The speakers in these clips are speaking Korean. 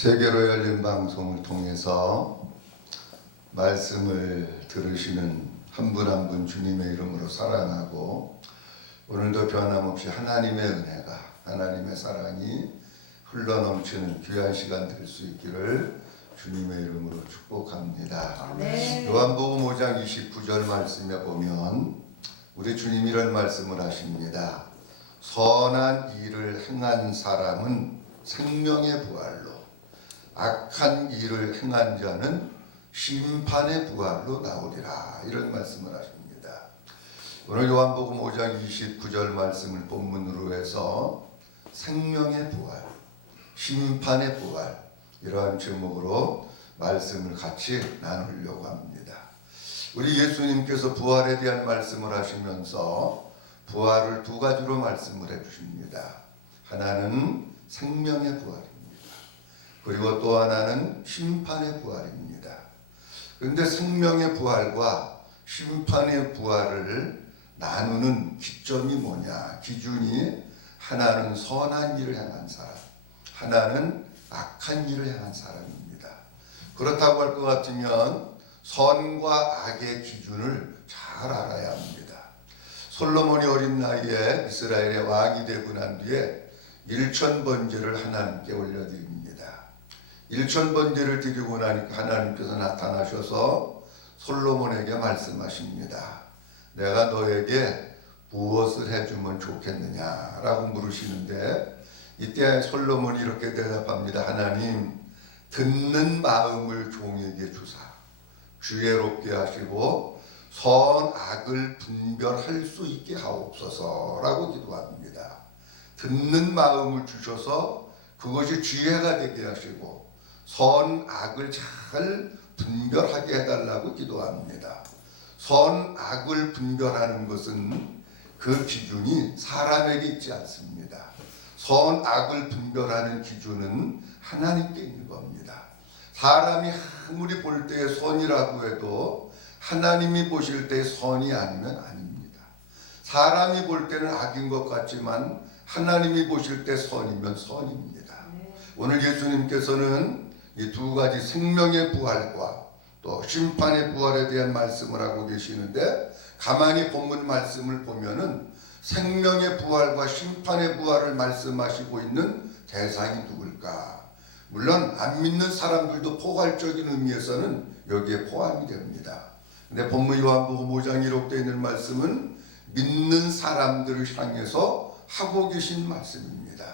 세계로 열린 방송을 통해서 말씀을 들으시는 한 분 한 분 주님의 이름으로 사랑하고, 오늘도 변함없이 하나님의 은혜가, 하나님의 사랑이 흘러넘치는 귀한 시간 될 수 있기를 주님의 이름으로 축복합니다. 네. 요한복음 5장 29절 말씀에 보면 우리 주님이 이런 말씀을 하십니다. 선한 일을 행한 사람은 생명의 부활로, 악한 일을 행한 자는 심판의 부활로 나오리라, 이런 말씀을 하십니다. 오늘 요한복음 5장 29절 말씀을 본문으로 해서 생명의 부활, 심판의 부활, 이러한 제목으로 말씀을 같이 나누려고 합니다. 우리 예수님께서 부활에 대한 말씀을 하시면서 부활을 두 가지로 말씀을 해주십니다. 하나는 생명의 부활입니다. 그리고 또 하나는 심판의 부활입니다. 그런데 생명의 부활과 심판의 부활을 나누는 기점이 뭐냐? 기준이 하나는 선한 일을 행한 사람, 하나는 악한 일을 행한 사람입니다. 그렇다고 할 것 같으면 선과 악의 기준을 잘 알아야 합니다. 솔로몬이 어린 나이에 이스라엘의 왕이 되고 난 뒤에 1000번제를 하나님께 올려드립니다. 1000번제를 드리고 나니까 하나님께서 나타나셔서 솔로몬에게 말씀하십니다. 내가 너에게 무엇을 해주면 좋겠느냐라고 물으시는데, 이때 솔로몬이 이렇게 대답합니다. 하나님, 듣는 마음을 종에게 주사 지혜롭게 하시고 선악을 분별할 수 있게 하옵소서라고 기도합니다. 듣는 마음을 주셔서 그것이 지혜가 되게 하시고 선악을 잘 분별하게 해달라고 기도합니다. 선악을 분별하는 것은 그 기준이 사람에게 있지 않습니다. 선악을 분별하는 기준은 하나님께 있는 겁니다. 사람이 아무리 볼 때 선이라고 해도 하나님이 보실 때 선이 아니면 아닙니다. 사람이 볼 때는 악인 것 같지만 하나님이 보실 때 선이면 선입니다. 오늘 예수님께서는 이 두 가지 생명의 부활과 또 심판의 부활에 대한 말씀을 하고 계시는데, 가만히 본문 말씀을 보면은 생명의 부활과 심판의 부활을 말씀하시고 있는 대상이 누굴까? 물론 안 믿는 사람들도 포괄적인 의미에서는 여기에 포함이 됩니다. 근데 본문 요한복음 5장 기록되어 있는 말씀은 믿는 사람들을 향해서 하고 계신 말씀입니다.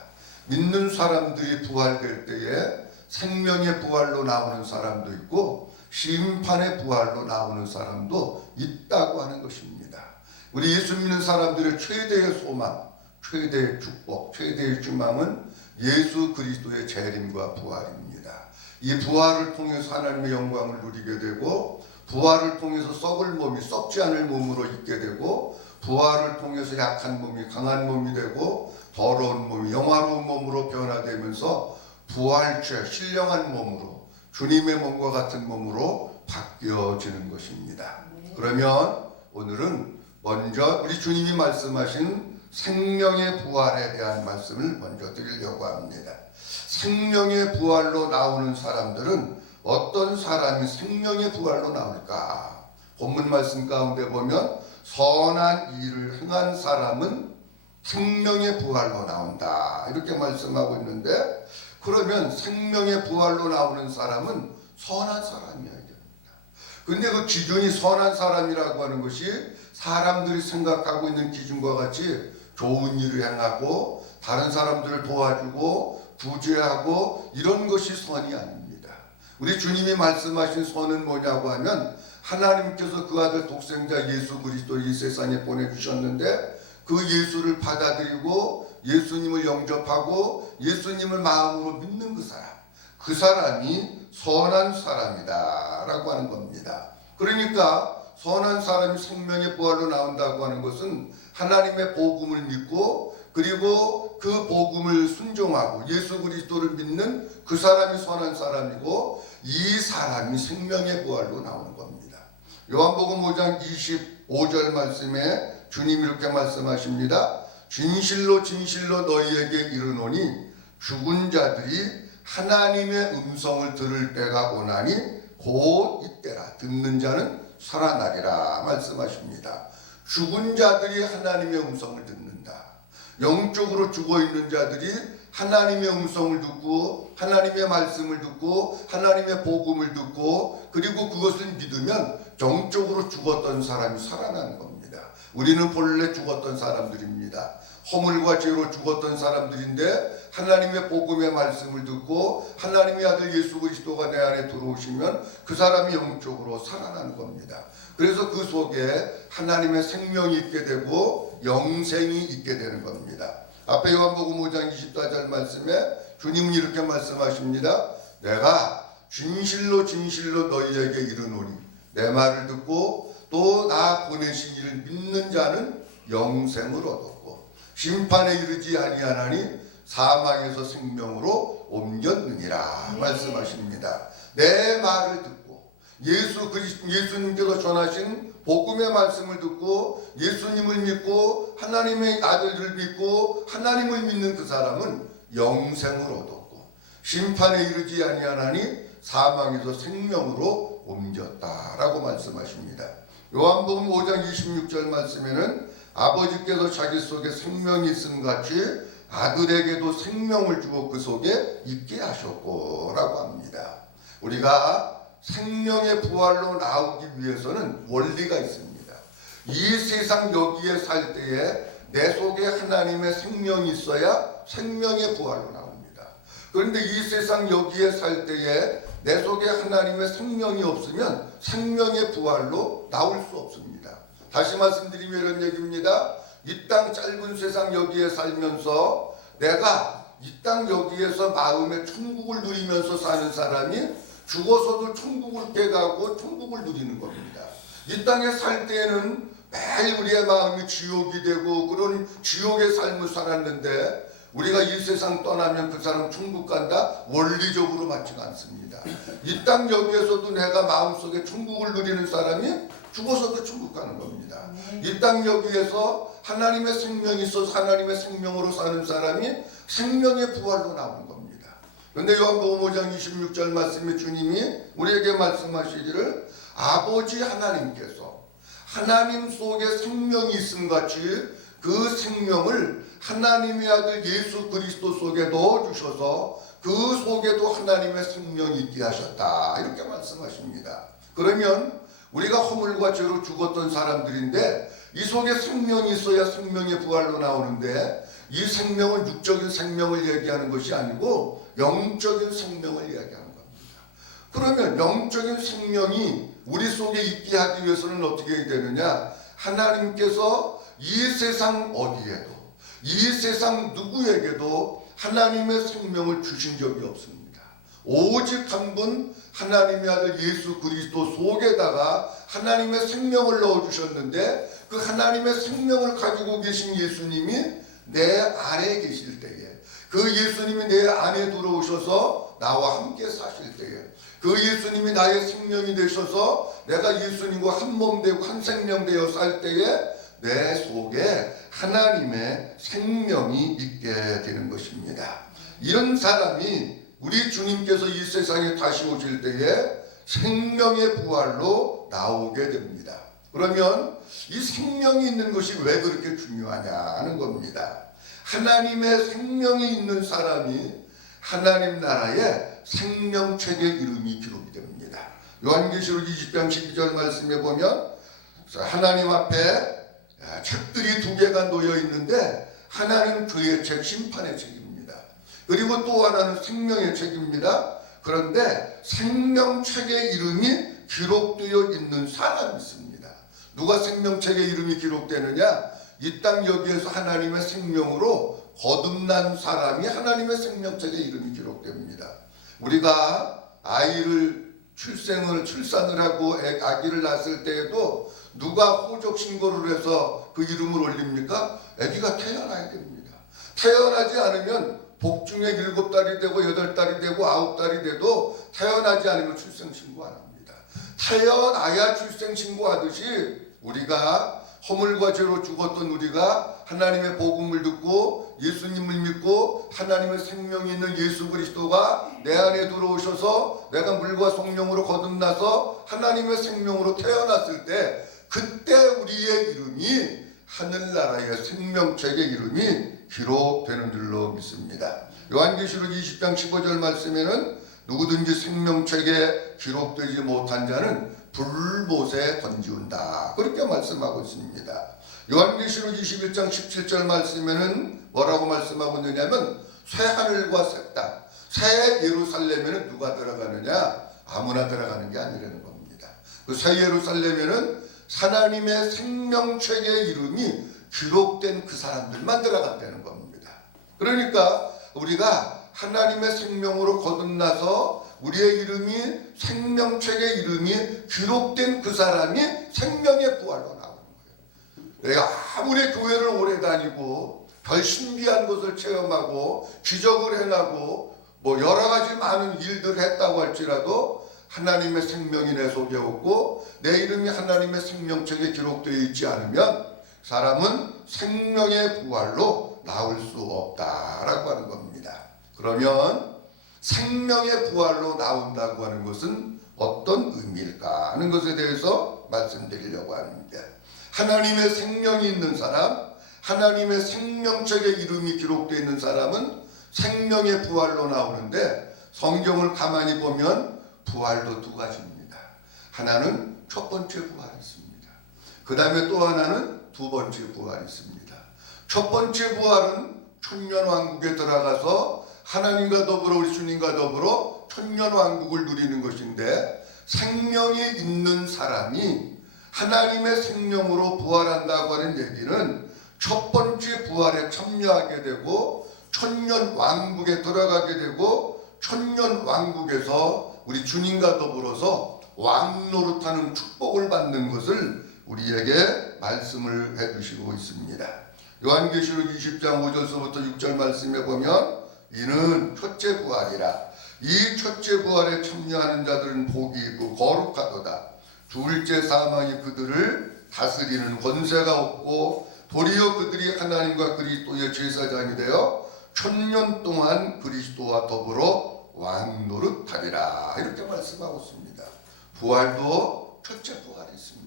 믿는 사람들이 부활될 때에 생명의 부활로 나오는 사람도 있고 심판의 부활로 나오는 사람도 있다고 하는 것입니다. 우리 예수 믿는 사람들의 최대의 소망, 최대의 축복, 최대의 희망은 예수 그리스도의 재림과 부활입니다. 이 부활을 통해서 하나님의 영광을 누리게 되고, 부활을 통해서 썩을 몸이 썩지 않을 몸으로 있게 되고, 부활을 통해서 약한 몸이 강한 몸이 되고, 더러운 몸이 영화로운 몸으로 변화되면서 부활체 신령한 몸으로, 주님의 몸과 같은 몸으로 바뀌어지는 것입니다. 그러면 오늘은 먼저 우리 주님이 말씀하신 생명의 부활에 대한 말씀을 먼저 드리려고 합니다. 생명의 부활로 나오는 사람들은 어떤 사람이 생명의 부활로 나올까? 본문 말씀 가운데 보면 선한 일을 행한 사람은 생명의 부활로 나온다, 이렇게 말씀하고 있는데, 그러면 생명의 부활로 나오는 사람은 선한 사람이어야 됩니다. 근데 그 기준이 선한 사람이라고 하는 것이 사람들이 생각하고 있는 기준과 같이 좋은 일을 행하고 다른 사람들을 도와주고 구제하고 이런 것이 선이 아닙니다. 우리 주님이 말씀하신 선은 뭐냐고 하면, 하나님께서 그 아들 독생자 예수 그리스도를 이 세상에 보내주셨는데 그 예수를 받아들이고 예수님을 영접하고 예수님을 마음으로 믿는 그 사람이 선한 사람이다 라고 하는 겁니다. 그러니까 선한 사람이 생명의 부활로 나온다고 하는 것은 하나님의 복음을 믿고, 그리고 그 복음을 순종하고 예수 그리스도를 믿는 그 사람이 선한 사람이고, 이 사람이 생명의 부활로 나오는 겁니다. 요한복음 5장 25절 말씀에 주님이 이렇게 말씀하십니다. 진실로 진실로 너희에게 이르노니 죽은 자들이 하나님의 음성을 들을 때가 오나니 곧 이때라. 듣는 자는 살아나리라 말씀하십니다. 죽은 자들이 하나님의 음성을 듣는다. 영적으로 죽어있는 자들이 하나님의 음성을 듣고 하나님의 말씀을 듣고 하나님의 복음을 듣고 그리고 그것을 믿으면 영적으로 죽었던 사람이 살아나는 겁니다. 우리는 본래 죽었던 사람들입니다. 허물과 죄로 죽었던 사람들인데 하나님의 복음의 말씀을 듣고 하나님의 아들 예수 그리스도가 내 안에 들어오시면 그 사람이 영적으로 살아나는 겁니다. 그래서 그 속에 하나님의 생명이 있게 되고 영생이 있게 되는 겁니다. 앞에 요한복음 5장 24절 말씀에 주님은 이렇게 말씀하십니다. 내가 진실로 진실로 너희에게 이르노니 내 말을 듣고 또 나 보내신 이를 믿는 자는 영생을 얻었고 심판에 이르지 아니하나니 사망에서 생명으로 옮겼느니라 말씀하십니다. 내 말을 듣고 예수님께서 전하신 복음의 말씀을 듣고 예수님을 믿고 하나님의 아들을 믿고 하나님을 믿는 그 사람은 영생을 얻었고 심판에 이르지 아니하나니 사망에서 생명으로 옮겼다라고 말씀하십니다. 요한복음 5장 26절 말씀에는 아버지께서 자기 속에 생명이 있음 같이 아들에게도 생명을 주어 그 속에 있게 하셨고 라고 합니다. 우리가 생명의 부활로 나오기 위해서는 원리가 있습니다. 이 세상 여기에 살 때에 내 속에 하나님의 생명이 있어야 생명의 부활로 나옵니다. 그런데 이 세상 여기에 살 때에 내 속에 하나님의 생명이 없으면 생명의 부활로 나올 수 없습니다. 다시 말씀드리면 이런 얘기입니다. 이 땅 짧은 세상 여기에 살면서 내가 이 땅 여기에서 마음의 천국을 누리면서 사는 사람이 죽어서도 천국을 깨가고 천국을 누리는 겁니다. 이 땅에 살 때에는 매일 우리의 마음이 지옥이 되고 그런 지옥의 삶을 살았는데 우리가 이 세상 떠나면 그 사람 천국 간다? 원리적으로 맞지가 않습니다. 이 땅 여기에서도 내가 마음속에 천국을 누리는 사람이 죽어서도 천국 가는 겁니다. 이 땅 여기에서 하나님의 생명이 있어서 하나님의 생명으로 사는 사람이 생명의 부활로 나오는 겁니다. 그런데 요한복음 5장 26절 말씀에 주님이 우리에게 말씀하시기를 아버지 하나님께서 하나님 속에 생명이 있음 같이 그 생명을 하나님의 아들 예수 그리스도 속에 넣어주셔서 그 속에도 하나님의 생명이 있게 하셨다 이렇게 말씀하십니다. 그러면 우리가 허물과 죄로 죽었던 사람들인데 이 속에 생명이 있어야 생명의 부활로 나오는데 이 생명은 육적인 생명을 얘기하는 것이 아니고 영적인 생명을 얘기하는 겁니다. 그러면 영적인 생명이 우리 속에 있게 하기 위해서는 어떻게 해야 되느냐? 하나님께서 이 세상 어디에도 이 세상 누구에게도 하나님의 생명을 주신 적이 없습니다. 오직 한 분 하나님의 아들 예수 그리스도 속에다가 하나님의 생명을 넣어주셨는데 그 하나님의 생명을 가지고 계신 예수님이 내 안에 계실 때에 그 예수님이 내 안에 들어오셔서 나와 함께 사실 때에 그 예수님이 나의 생명이 되셔서 내가 예수님과 한 몸 되고 한 생명 되어 살 때에 내 속에 하나님의 생명이 있게 되는 것입니다. 이런 사람이 우리 주님께서 이 세상에 다시 오실 때에 생명의 부활로 나오게 됩니다. 그러면 이 생명이 있는 것이 왜 그렇게 중요하냐 하는 겁니다. 하나님의 생명이 있는 사람이 하나님 나라의 생명책의 이름이 기록이 됩니다. 요한계시록 20장 12절 말씀에 보면 하나님 앞에 책들이 두 개가 놓여 있는데 하나는 죄의 책, 심판의 책입니다. 그리고 또 하나는 생명의 책입니다. 그런데 생명책의 이름이 기록되어 있는 사람이 있습니다. 누가 생명책의 이름이 기록되느냐? 이 땅 여기에서 하나님의 생명으로 거듭난 사람이 하나님의 생명책의 이름이 기록됩니다. 우리가 아이를 출산을 하고 아기를 낳았을 때에도 누가 호적 신고를 해서 그 이름을 올립니까? 아기가 태어나야 됩니다. 태어나지 않으면 복중에 7달이 되고 8달이 되고 9달이 돼도 태어나지 않으면 출생신고 안 합니다. 태어나야 출생신고하듯이 우리가 허물과 죄로 죽었던 우리가 하나님의 복음을 듣고 예수님을 믿고 하나님의 생명이 있는 예수 그리스도가 내 안에 들어오셔서 내가 물과 성령으로 거듭나서 하나님의 생명으로 태어났을 때 그때 우리의 이름이 하늘나라의 생명책의 이름이 기록되는 줄로 믿습니다. 요한계시록 20장 15절 말씀에는 누구든지 생명책에 기록되지 못한 자는 불못에 던지운다, 그렇게 말씀하고 있습니다. 요한계시록 21장 17절 말씀에는 뭐라고 말씀하고 있느냐면 새하늘과 새 땅, 새 예루살렘에는 누가 들어가느냐? 아무나 들어가는 게 아니라는 겁니다. 그 새 예루살렘에는 하나님의 생명책의 이름이 기록된 그 사람들만 들어간다는 겁니다. 그러니까 우리가 하나님의 생명으로 거듭나서 우리의 이름이 생명책의 이름이 기록된 그 사람이 생명의 부활로 나오는 거예요. 내가 아무리 교회를 오래 다니고 별 신비한 것을 체험하고 기적을 행하고 뭐 여러 가지 많은 일들을 했다고 할지라도 하나님의 생명이 내 속에 없고 내 이름이 하나님의 생명책에 기록되어 있지 않으면 사람은 생명의 부활로 나올 수 없다라고 하는 겁니다. 그러면 생명의 부활로 나온다고 하는 것은 어떤 의미일까 하는 것에 대해서 말씀드리려고 합니다. 하나님의 생명이 있는 사람, 하나님의 생명책에 이름이 기록되어 있는 사람은 생명의 부활로 나오는데 성경을 가만히 보면 부활도 두 가지입니다. 하나는 첫 번째 부활이 있습니다. 그 다음에 또 하나는 두 번째 부활이 있습니다. 첫 번째 부활은 천년왕국에 들어가서 하나님과 더불어 우리 주님과 더불어 천년왕국을 누리는 것인데, 생명이 있는 사람이 하나님의 생명으로 부활한다고 하는 얘기는 첫 번째 부활에 참여하게 되고 천년왕국에 들어가게 되고 천년왕국에서 우리 주님과 더불어서 왕노릇하는 축복을 받는 것을 우리에게 말씀을 해주시고 있습니다. 요한계시록 20장 5절서부터 6절 말씀에 보면 이는 첫째 부활이라. 이 첫째 부활에 참여하는 자들은 복이 있고 거룩하도다. 둘째 사망이 그들을 다스리는 권세가 없고 도리어 그들이 하나님과 그리스도의 제사장이 되어 천년 동안 그리스도와 더불어 왕노릇하리라. 이렇게 말씀하고 있습니다. 부활도 첫째 부활이 있습니다.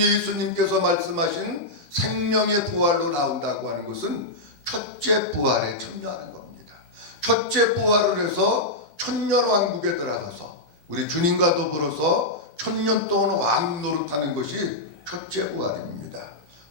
예수님께서 말씀하신 생명의 부활로 나온다고 하는 것은 첫째 부활에 참여하는 겁니다. 첫째 부활을 해서 천년왕국에 들어가서 우리 주님과 더불어서 천년 동안 왕노릇하는 것이 첫째 부활입니다.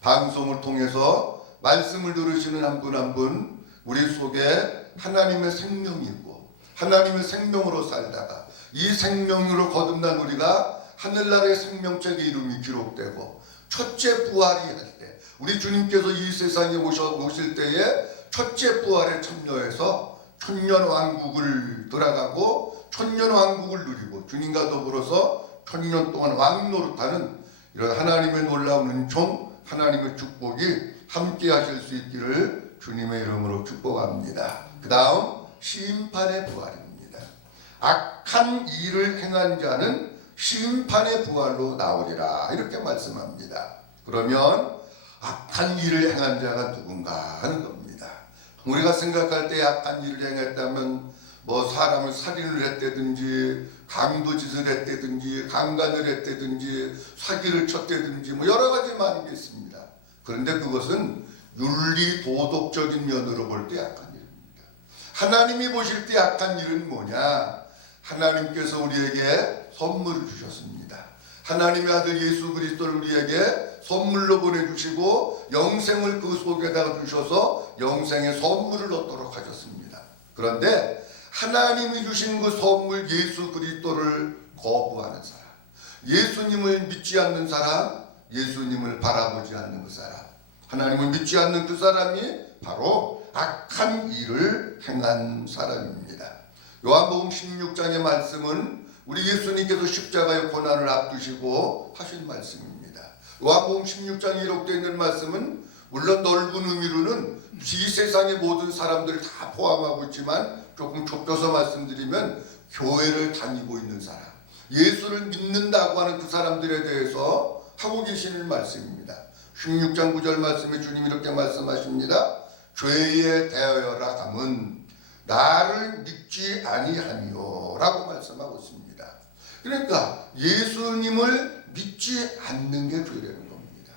방송을 통해서 말씀을 들으시는 한 분 한 분 우리 속에 하나님의 생명이 있고 하나님의 생명으로 살다가 이 생명으로 거듭난 우리가 하늘나라의 생명책의 이름이 기록되고 첫째 부활이 할 때 우리 주님께서 이 세상에 오실 때에 첫째 부활에 참여해서 천년왕국을 들어가고 천년왕국을 누리고 주님과 더불어서 천년 동안 왕노릇하는 이런 하나님의 놀라운 은총, 하나님의 축복이 함께 하실 수 있기를 주님의 이름으로 축복합니다. 그 다음 심판의 부활입니다. 악한 일을 행한 자는 심판의 부활로 나오리라. 이렇게 말씀합니다. 그러면 악한 일을 행한 자가 누군가 하는 겁니다. 우리가 생각할 때 악한 일을 행했다면 뭐 사람을 살인을 했다든지 강도짓을 했다든지 강간을 했다든지 사기를 쳤다든지 뭐 여러 가지 많은 게 있습니다. 그런데 그것은 윤리 도덕적인 면으로 볼 때 악한 일입니다. 하나님이 보실 때 악한 일은 뭐냐? 하나님께서 우리에게 선물을 주셨습니다. 하나님의 아들 예수 그리스도를 우리에게 선물로 보내주시고 영생을 그 속에다가 주셔서 영생의 선물을 얻도록 하셨습니다. 그런데 하나님이 주신 그 선물 예수 그리스도를 거부하는 사람, 예수님을 믿지 않는 사람, 예수님을 바라보지 않는 그 사람, 하나님을 믿지 않는 그 사람이 바로 악한 일을 행한 사람입니다. 요한복음 16장의 말씀은 우리 예수님께서 십자가의 고난을 앞두시고 하신 말씀입니다. 요한복음 16장에 기록되어 있는 말씀은 물론 넓은 의미로는 이 세상의 모든 사람들을 다 포함하고 있지만 조금 좁혀서 말씀드리면 교회를 다니고 있는 사람, 예수를 믿는다고 하는 그 사람들에 대해서 하고 계시는 말씀입니다. 16장 9절 말씀에 주님이 이렇게 말씀하십니다. 죄에 대하여라 함은 나를 믿지 아니하니요 라고 말씀하고 있습니다. 그러니까 예수님을 믿지 않는 게 죄라는 겁니다.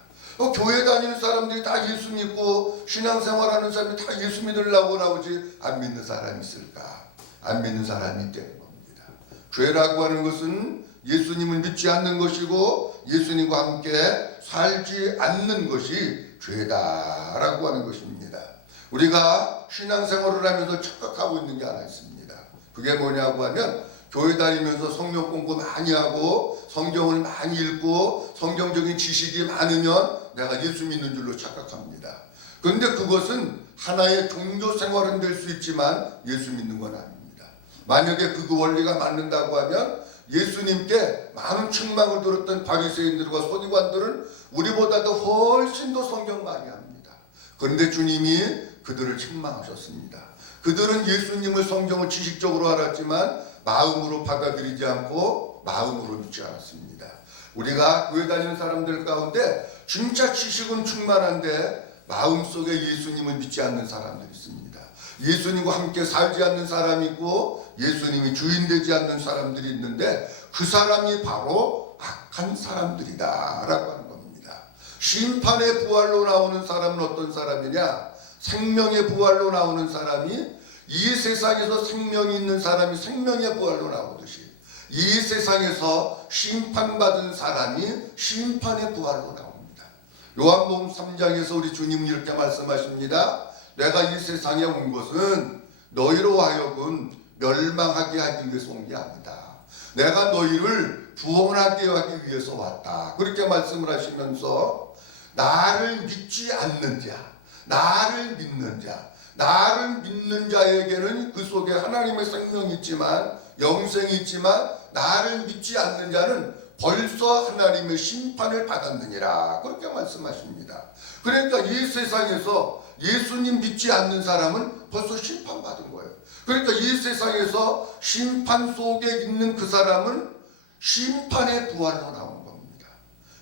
교회 다니는 사람들이 다 예수 믿고 신앙생활하는 사람이 다 예수 믿으려고 나오지 안 믿는 사람이 있을까? 안 믿는 사람이 있다는 겁니다. 죄라고 하는 것은 예수님을 믿지 않는 것이고 예수님과 함께 살지 않는 것이 죄다라고 하는 것입니다. 우리가 신앙생활을 하면서 착각하고 있는 게 하나 있습니다. 그게 뭐냐고 하면 교회 다니면서 성경 공부 많이 하고 성경을 많이 읽고 성경적인 지식이 많으면 내가 예수 믿는 줄로 착각합니다. 그런데 그것은 하나의 종교 생활은 될 수 있지만 예수 믿는 건 아닙니다. 만약에 그 원리가 맞는다고 하면 예수님께 많은 책망을 들었던 바리새인들과 서기관들은 우리보다도 훨씬 더 성경 많이 합니다. 그런데 주님이 그들을 책망하셨습니다. 그들은 예수님을 성경을 지식적으로 알았지만 마음으로 받아들이지 않고 마음으로 믿지 않았습니다. 우리가 교회 다니는 사람들 가운데 진짜 지식은 충만한데 마음속에 예수님을 믿지 않는 사람들이 있습니다. 예수님과 함께 살지 않는 사람이 있고 예수님이 주인 되지 않는 사람들이 있는데 그 사람이 바로 악한 사람들이다 라고 하는 겁니다. 심판의 부활로 나오는 사람은 어떤 사람이냐? 생명의 부활로 나오는 사람이 이 세상에서 생명이 있는 사람이 생명의 부활로 나오듯이 이 세상에서 심판받은 사람이 심판의 부활로 나옵니다. 요한복음 3장에서 우리 주님은 이렇게 말씀하십니다. 내가 이 세상에 온 것은 너희로 하여금 멸망하게 하기 위해서 온 게 아니다. 내가 너희를 구원하게 하기 위해서 왔다. 그렇게 말씀을 하시면서 나를 믿지 않는 자, 나를 믿는 자, 나를 믿는 자에게는 그 속에 하나님의 생명이 있지만 영생이 있지만 나를 믿지 않는 자는 벌써 하나님의 심판을 받았느니라 그렇게 말씀하십니다. 그러니까 이 세상에서 예수님 믿지 않는 사람은 벌써 심판받은 거예요. 그러니까 이 세상에서 심판 속에 있는 그 사람은 심판의 부활로 나온 겁니다.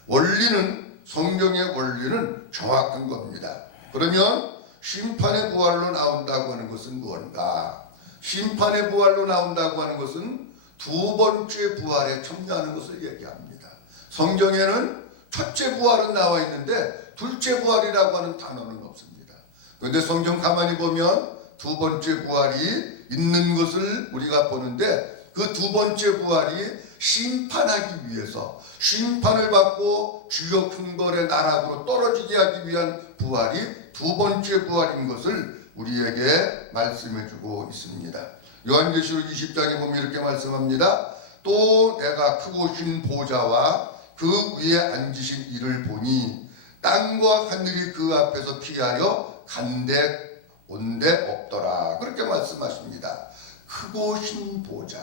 원리는 성경의 원리는 정확한 겁니다. 그러면 심판의 부활로 나온다고 하는 것은 무언가? 심판의 부활로 나온다고 하는 것은 두 번째 부활에 참여하는 것을 얘기합니다. 성경에는 첫째 부활은 나와 있는데 둘째 부활이라고 하는 단어는 없습니다. 그런데 성경 가만히 보면 두 번째 부활이 있는 것을 우리가 보는데 그 두 번째 부활이 심판하기 위해서 심판을 받고 주역 형벌의 나락으로 떨어지게 하기 위한 부활이 두 번째 부활인 것을 우리에게 말씀해주고 있습니다. 요한계시록 20장에 보면 이렇게 말씀합니다. 또 내가 크고 신 보좌와 그 위에 앉으신 이를 보니 땅과 하늘이 그 앞에서 피하여 간데 온데 없더라. 그렇게 말씀하십니다. 크고 신 보좌,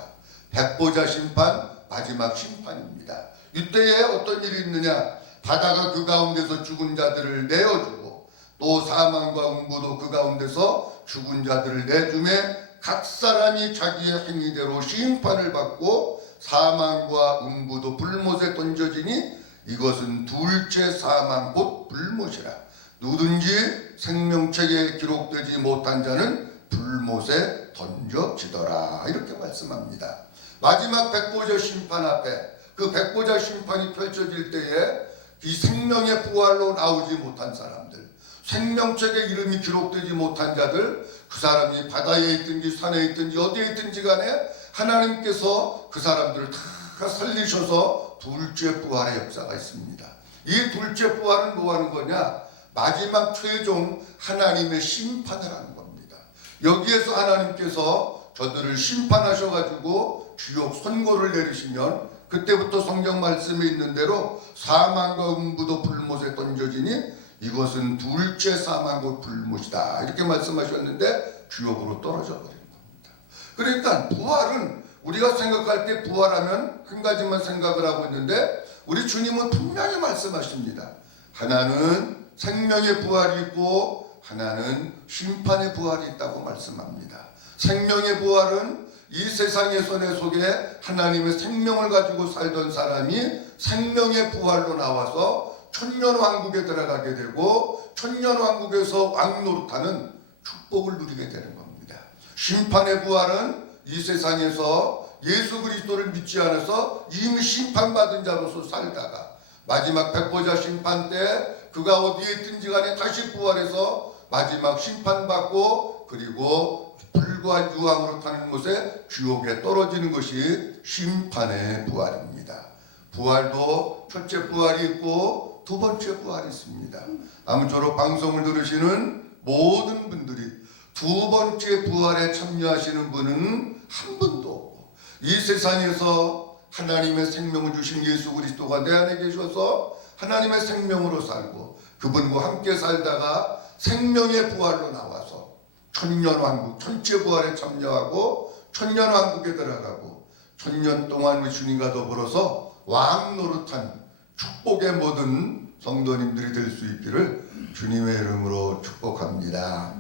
백보자 심판, 마지막 심판입니다. 이때에 어떤 일이 있느냐? 바다가 그 가운데서 죽은 자들을 내어주고 또 사망과 음부도 그 가운데서 죽은 자들을 내주매 각 사람이 자기의 행위대로 심판을 받고 사망과 음부도 불못에 던져지니 이것은 둘째 사망 곧 불못이라. 누구든지 생명책에 기록되지 못한 자는 불못에 던져지더라. 이렇게 말씀합니다. 마지막 백보자 심판 앞에 그 백보자 심판이 펼쳐질 때에 이 생명의 부활로 나오지 못한 사람들, 생명책에 이름이 기록되지 못한 자들, 그 사람이 바다에 있든지 산에 있든지 어디에 있든지 간에 하나님께서 그 사람들을 다 살리셔서 둘째 부활의 역사가 있습니다. 이 둘째 부활은 뭐 하는 거냐? 마지막 최종 하나님의 심판을 하는 겁니다. 여기에서 하나님께서 저들을 심판하셔가지고 주역 선고를 내리시면 그때부터 성경 말씀에 있는 대로 사망과 음부도 불못에 던져지니 이것은 둘째 사망 곧 불못이다. 이렇게 말씀하셨는데 주역으로 떨어져 버린 겁니다. 그러니까 부활은 우리가 생각할 때 부활하면 한 가지만 생각을 하고 있는데 우리 주님은 분명히 말씀하십니다. 하나는 생명의 부활이 있고 하나는 심판의 부활이 있다고 말씀합니다. 생명의 부활은 이 세상의 손해 속에 하나님의 생명을 가지고 살던 사람이 생명의 부활로 나와서 천년왕국에 들어가게 되고 천년왕국에서 왕노릇하는 축복을 누리게 되는 겁니다. 심판의 부활은 이 세상에서 예수 그리스도를 믿지 않아서 이미 심판받은 자로서 살다가 마지막 백보자 심판 때 그가 어디에 있든지 간에 다시 부활해서 마지막 심판받고 그리고 불과 유황으로 타는 곳에 지옥에 떨어지는 것이 심판의 부활입니다. 부활도 첫째 부활이 있고 두 번째 부활이 있습니다. 아무쪼록 방송을 들으시는 모든 분들이 두 번째 부활에 참여하시는 분은 한 분도 없고 이 세상에서 하나님의 생명을 주신 예수 그리스도가 내 안에 계셔서 하나님의 생명으로 살고 그분과 함께 살다가 생명의 부활로 나와서 천년왕국 천체 부활에 참여하고 천년왕국에 들어가고 천년 동안 우리 주님과 더불어서 왕노릇한 축복의 모든 성도님들이 될 수 있기를 주님의 이름으로 축복합니다.